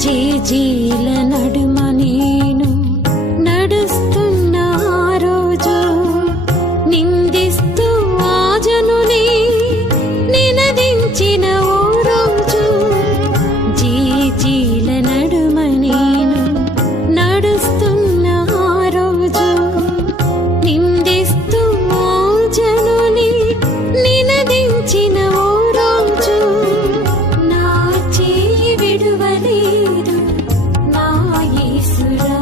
జీల నడుమ నేను నడుస్తున్న ఆ రోజు నిందిస్తూ ఆ జనుని నినదించిన ఓ రోజు జీల నడుమ నేను నడుస్తున్న ఆ రోజు నిందిస్తూ ఆ జనుని నినదించిన ఓ రోజు నా చేయి విడువలేదు నా యేసురా.